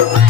Bye.